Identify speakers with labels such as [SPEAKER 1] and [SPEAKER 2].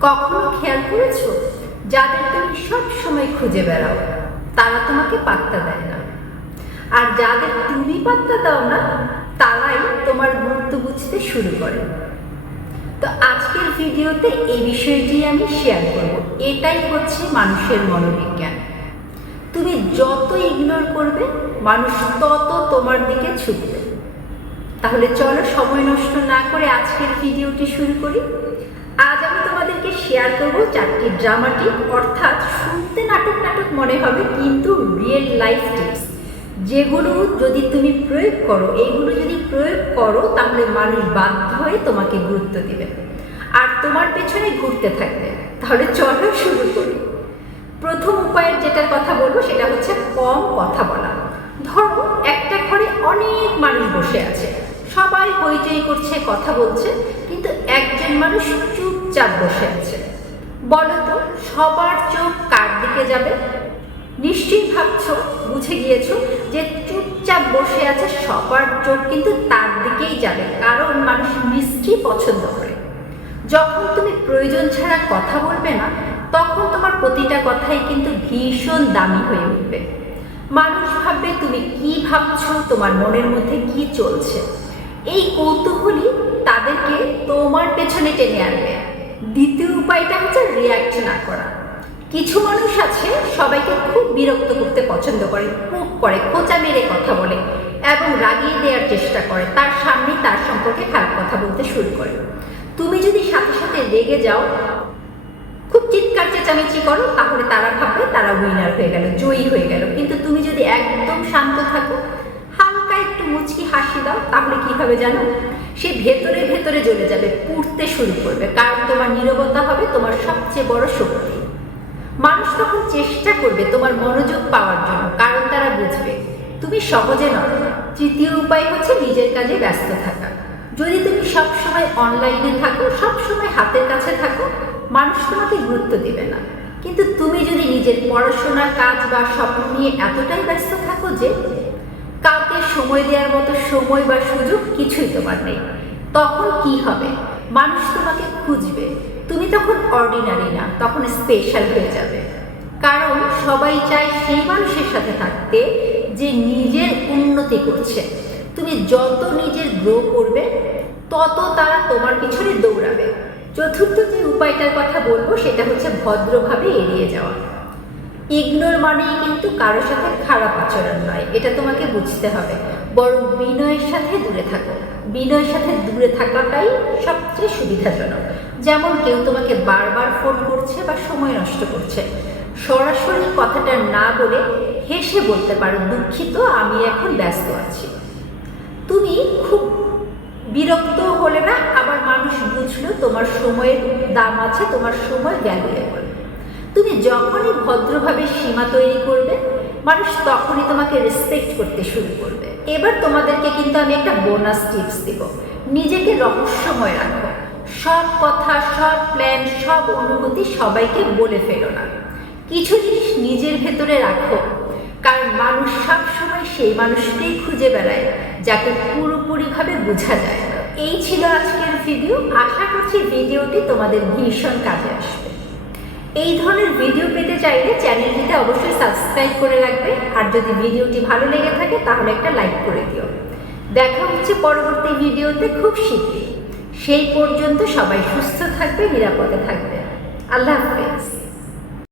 [SPEAKER 1] কখনো খেয়াল করেছ? যাদের তুমি সব সময় খুঁজে বেড়াও, তারা তোমাকে পাত্তা দেয় না। আর যাদের তুমি পাত্তা দাও না, তারাই তোমার গুরুত্ব বুঝতে শুরু করে। তো আজকের ভিডিওতে এই বিষয়টি আমি শেয়ার করব। এটাই হচ্ছে মানুষের মনোবিজ্ঞান। তুমি যত ইগনোর করবে, মানুষ তত তোমার দিকে ছুটবে। তাহলে চলো সময় নষ্ট না করে আজকের ভিডিওটি শুরু করি। আজ আমি শেয়ার করব চারটি ড্রামাটিক অর্থাৎ শুনতে নাটক নাটক মনে হবে, কিন্তু রিয়েল লাইফ টিপস যেগুলো যদি তুমি প্রয়োগ করো, এইগুলো যদি প্রয়োগ করো, তাহলে মানুষ বাধ্য হয়ে তোমাকে গুরুত্ব দিবে। আর তোমার পেছনে ঘুরতে থাকবে। তাহলে চলো শুরু করি। প্রথম উপায়ের যেটার কথা বলব, সেটা হচ্ছে কম কথা বলা। ধরো, একটা ঘরে অনেক মানুষ বসে আছে। সবাই হইচই করছে, কথা বলছে, কিন্তু একজন মানুষ চুপচাপ বসে আছে। বলো তো সবার চোখ কার দিকে যাবে? নিশ্চয়ই ভাবছ, বুঝে গিয়েছো যে চুপচাপ বসে আছে সবার চোখ কিন্তু তার দিকেই যাবে, কারণ মানুষ মিষ্টি পছন্দ করে। যখন তুমি প্রয়োজন ছাড়া কথা বলবে না, তখন তোমার প্রতিটা কথাই কিন্তু ভীষণ দামি হয়ে উঠবে। মানুষ ভাববে, তুমি কি ভাবছ? তোমার মনের মধ্যে কি চলছে? এই কৌতূহলী তাদেরকে তোমার পেছনে টেনে আনবে। দ্বিতীয় উপায়টা হচ্ছে কিছু মানুষ আছে, সবাইকে খুব বিরক্ত করতে পছন্দ করে, খুব করে খোঁচা মেরে কথা বলে এবং রাগিয়ে দেওয়ার চেষ্টা করে। তার সামনে তার সম্পর্কে খারাপ কথা বলতে শুরু করে। তুমি যদি সাথে সাথে রেগে যাও, খুব চিৎকার চেঁচামেচি করো, তাহলে তারা ভাববে তারা উইনার হয়ে গেল, জয়ী হয়ে গেল। কিন্তু তুমি যদি একদম শান্ত থাকো, হালকা একটু মুচকি হাসি দাও, তাহলে কি হবে জানো? সে ভেতরে ভেতরে জ্বলে যাবে, পুড়তে শুরু করবে। কারণ তোমার নীরবতা হবে, তোমার সবচেয়ে বড় শক্তি। মানুষ তখন চেষ্টা করবে তোমার মনোযোগ পাওয়ার জন্য, কারণ তারা বুঝবে, তুমি সহজে নয় তৃতীয় উপায় হচ্ছে নিজের কাজে ব্যস্ত থাকা। যদি তুমি সব সময় অনলাইনে থাকো সব সময় হাতের কাছে থাকো, মানুষ তোমাকে গুরুত্ব দিবে না। কিন্তু তুমি যদি নিজের পড়াশোনা, কাজ বা স্বপ্ন নিয়ে এতটাই ব্যস্ত থাকো যে, কাউকে সময় দেওয়ার মতো সময় বা সুযোগ কিছুই তোমার নেই, তখন কি হবে? মানুষ তোমাকে খুঁজবে। তুমি তখন অর্ডিনারি না, তখন স্পেশাল হয়ে যাবে। কারণ সবাই চায় সেই মানুষের সাথে থাকতে যে নিজের উন্নতি করছে। তুমি যত নিজের গ্রো করবে, তত তারা তোমার পিছনে দৌড়াবে। চতুর্থ যে উপায়টার কথা বলব, সেটা হচ্ছে ভদ্রভাবে এড়িয়ে যাওয়া। ইগনোর মানেই কিন্তু কারোর সাথে খারাপ আচরণ নয়, এটা তোমাকে বুঝতে হবে। বরং বিনয়ের সাথে দূরে থাকো। বিনয়ের সাথে দূরে থাকাটাই সবচেয়ে সুবিধাজনক। যেমন কেউ তোমাকে বারবার ফোন করছে বা সময় নষ্ট করছে। সরাসরি কথাটা না বলে হেসে বলতে পারো, দুঃখিত, আমি এখন ব্যস্ত আছি। তুমি খুব বিরক্ত হলে না, আবার মানুষ বুঝলো তোমার সময়ের দাম আছে, তোমার সময় ভ্যালুয়েবল তুমি যখনই ভদ্রভাবে সীমা তৈরি করবে, মানুষ তখনই তোমাকে রেসপেক্ট করতে শুরু করবে। এবার তোমাদেরকে কিন্তু আমি একটা বোনাস টিপস দিব। নিজেকে রহস্যময় রাখো। সব কথা, সব প্ল্যান সব অনুভূতি সবাইকে বলে ফেলো না। কিছু জিনিস নিজের ভেতরে রাখো, কারণ মানুষ সব সময় সেই মানুষকেই খুঁজে বেড়ায়, যাকে পুরোপুরিভাবে বোঝা যায় না। এই ছিল আজকের ভিডিও আশা করছি ভিডিওটি তোমাদের ভীষণ কাজে আসবে। এই ধরনের ভিডিও পেতে চাইলে চ্যানেলটিতে অবশ্যই সাবস্ক্রাইব করে রাখবে, আর যদি ভিডিওটি ভালো লেগে থাকে, তাহলে একটা লাইক করে দিও। দেখা হচ্ছে পরবর্তী ভিডিওতে খুব শীঘ্রই। সেই পর্যন্ত সবাই সুস্থ থাকবে নিরাপদে থাকবে। আল্লাহ হাফেজ।